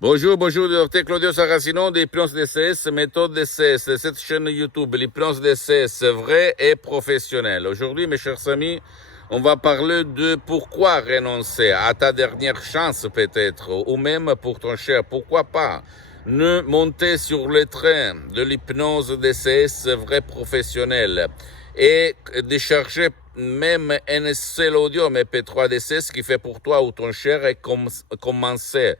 Bonjour, bonjour, docteur Claudio Saracino d'Hypnose DCS, méthode DCS, de cette chaîne YouTube, l'hypnose DCS, vrai et professionnel. Aujourd'hui, mes chers amis, on va parler de pourquoi renoncer à ta dernière chance peut-être, ou même pour ton cher, pourquoi pas ne monter sur le train de l'hypnose DCS vrai professionnel et décharger même un seul audio MP3 DCS qui fait pour toi ou ton cher et commencer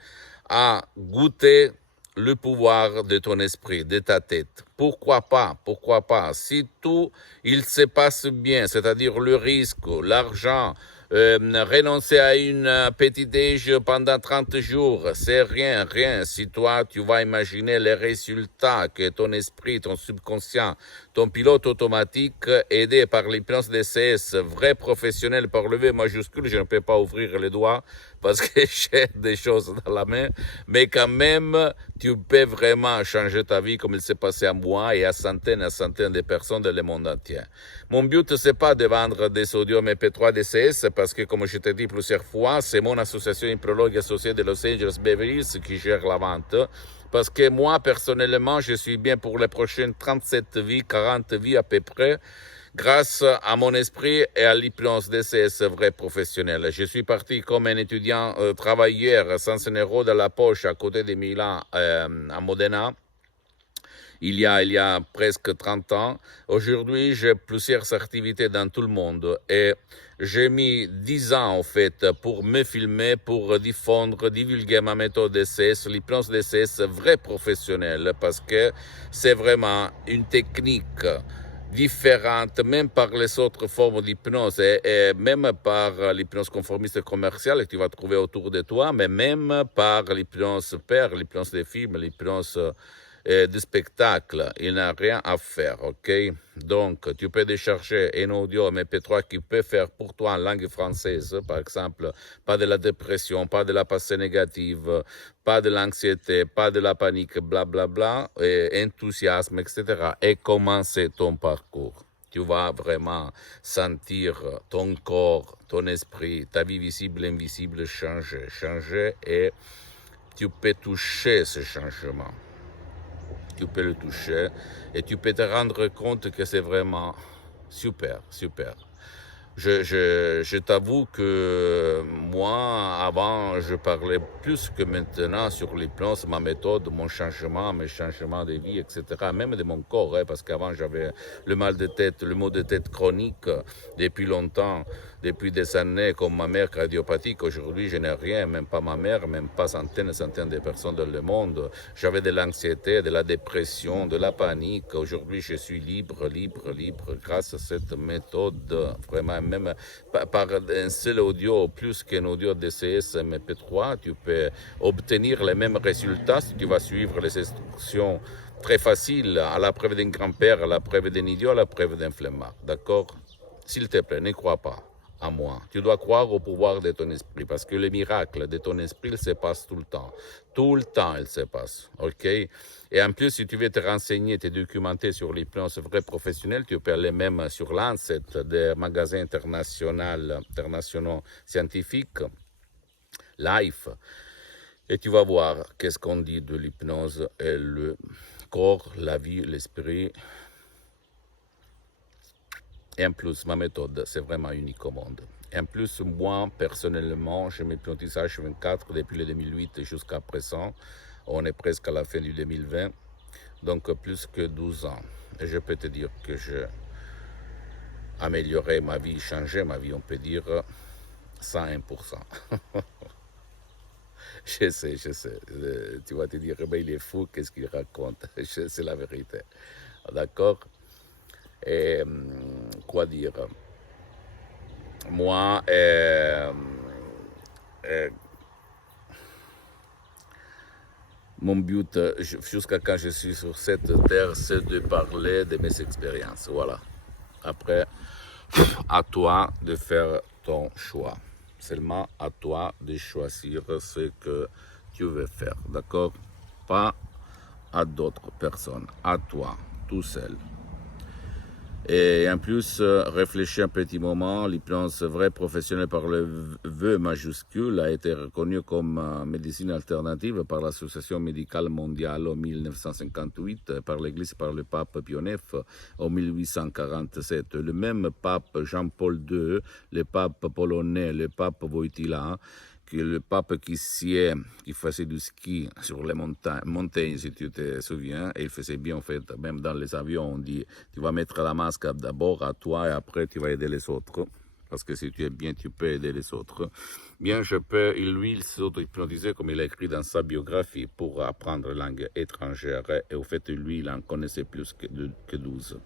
à goûter le pouvoir de ton esprit, de ta tête. Pourquoi pas? Pourquoi pas? Si tout, il se passe bien, c'est-à-dire le risque, l'argent, renoncer à une petite déj pendant 30 jours, c'est rien, rien. Si toi, tu vas imaginer les résultats que ton esprit, ton subconscient, ton pilote automatique, aidé par l'hypnose DCS, vrai professionnel par lever majuscule, je ne peux pas ouvrir les doigts parce que j'ai des choses dans la main, mais quand même, tu peux vraiment changer ta vie comme il s'est passé à moi et à centaines de personnes dans le monde entier. Mon but, c'est pas de vendre des audios MP3 DCS parce que, comme je t'ai dit plusieurs fois, c'est mon association hypnologue associée de Los Angeles Beverly Hills qui gère la vente. Parce que moi, personnellement, je suis bien pour les prochaines 37 vies, 40 vies à peu près, grâce à mon esprit et à l'hypnose DCS vrai professionnel. Je suis parti comme un étudiant travailleur sans un euro dans la poche à côté de Milan, à Modena. Il y a presque 30 ans. Aujourd'hui, j'ai plusieurs activités dans tout le monde et j'ai mis 10 ans en fait pour me filmer, pour diffondre, divulguer ma méthode DCS, l'hypnose DCS vrai professionnel parce que c'est vraiment une technique différente, même par les autres formes d'hypnose et même par l'hypnose conformiste commerciale que tu vas trouver autour de toi, mais même par l'hypnose père, l'hypnose des films, l'hypnose du spectacle. Il n'a rien à faire, ok? Donc, tu peux décharger un audio MP3 qui peut faire pour toi en langue française, par exemple, pas de la dépression, pas de la pensée négative, pas de l'anxiété, pas de la panique, blablabla, enthousiasme, etc. Et commencer ton parcours. Tu vas vraiment sentir ton corps, ton esprit, ta vie visible et invisible changer et tu peux toucher ce changement. Tu peux le toucher et tu peux te rendre compte que c'est vraiment super, super. Je t'avoue que moi, avant, je parlais plus que maintenant sur l'hypnose, ma méthode, mon changement, mes changements de vie, etc. Même de mon corps, hein, parce qu'avant, j'avais le mal de tête, le maux de tête chronique depuis longtemps, depuis des années, comme ma mère cardiopathique. Aujourd'hui, je n'ai rien, même pas ma mère, même pas centaines et centaines de personnes dans le monde. J'avais de l'anxiété, de la dépression, de la panique. Aujourd'hui, je suis libre, grâce à cette méthode, vraiment même par un seul audio, plus qu'un audio DCS MP3, tu peux obtenir les mêmes résultats si tu vas suivre les instructions très faciles à la preuve d'un grand-père, à la preuve d'un idiot, à la preuve d'un flemmard. D'accord? S'il te plaît, ne crois pas à moi. Tu dois croire au pouvoir de ton esprit parce que le miracle de ton esprit, il se passe tout le temps. Tout le temps, il se passe. OK? Et en plus, si tu veux te renseigner, te documenter sur l'hypnose vrai professionnel, tu peux aller même sur Lancet, des magasins internationaux scientifiques, Life, et tu vas voir qu'est-ce qu'on dit de l'hypnose et le corps, la vie, l'esprit. Et en plus, ma méthode, c'est vraiment unique au monde. Et en plus, moi, personnellement, je m'hypnotise H24 depuis le 2008 jusqu'à présent. On est presque à la fin du 2020, donc plus que 12 ans. Et je peux te dire que j'ai amélioré ma vie, changé ma vie, on peut dire, 101%. Je sais. Tu vas te dire, mais il est fou, qu'est-ce qu'il raconte? C'est la vérité. D'accord? Et quoi dire? Moi, mon but, jusqu'à quand je suis sur cette terre, c'est de parler de mes expériences. Voilà. Après, à toi de faire ton choix. Seulement à toi de choisir ce que tu veux faire. D'accord? Pas à d'autres personnes. À toi, tout seul. Et en plus, réfléchis un petit moment, l'hypnose vraie professionnelle par le V majuscule a été reconnue comme médecine alternative par l'Association médicale mondiale en 1958, par l'Église, par le pape Pie IX en 1847. Le même pape Jean-Paul II, le pape polonais, le pape Wojtyła, que le pape qui faisait du ski sur les montagnes, si tu te souviens, et il faisait bien en fait, même dans les avions, on dit, tu vas mettre la masque d'abord à toi et après tu vas aider les autres. Parce que si tu es bien, tu peux aider les autres. Bien, lui, il s'auto-hypnotisait comme il a écrit dans sa biographie pour apprendre langue étrangère. Et au fait, lui, il en connaissait plus que 12.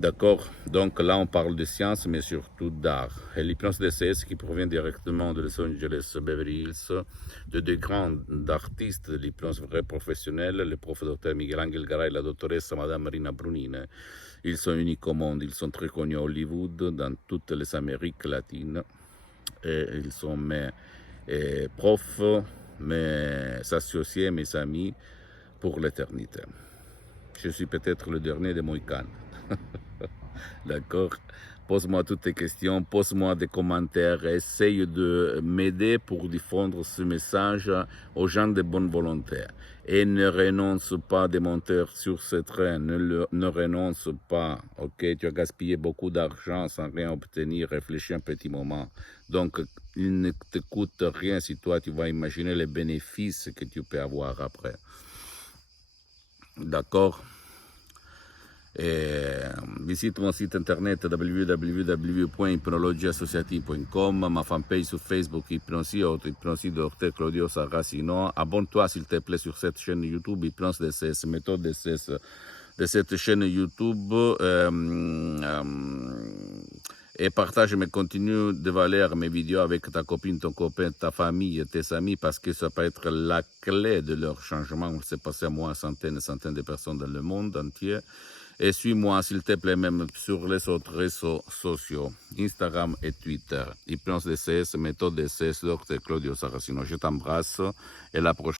D'accord. Donc là, on parle de science, mais surtout d'art. Et l'hypnose DCS qui provient directement de Los Angeles, Beverly Hills, de deux grands artistes de l'hypnose vraie professionnelle, le prof Dr Miguel Angel Garay et la doctoresse Madame Marina Brunine. Ils sont uniques au monde, ils sont très connus à Hollywood, dans toutes les Amériques latines. Et ils sont mes profs, mes associés, mes amis pour l'éternité. Je suis peut-être le dernier des Mohicans. D'accord. Pose-moi toutes tes questions, pose-moi des commentaires, essaye de m'aider pour diffondre ce message aux gens de bonne volonté. Et ne renonce pas des monteurs sur ce train, ne renonce pas, ok? Tu as gaspillé beaucoup d'argent sans rien obtenir, réfléchis un petit moment. Donc, il ne te coûte rien si toi tu vas imaginer les bénéfices que tu peux avoir après. D'accord? Visite mon site internet www.hypnologieassociative.com, ma fanpage sur Facebook Hypnosie, Hypnosie Dr Claudio Saracino. Abonne-toi s'il te plaît sur cette chaîne YouTube Hypnose DCS, méthode DCS de cette chaîne YouTube et partage mes contenus de valeur, mes vidéos avec ta copine, ton copain, ta famille, tes amis, parce que ça peut être la clé de leur changement. On s'est passé à moi centaines et centaines de personnes dans le monde entier. Et suis-moi, s'il te plaît, même sur les autres réseaux sociaux, Instagram et Twitter. Hypnose DCS, méthode DCS, Dr Claudio Saracino. Je t'embrasse et la prochaine.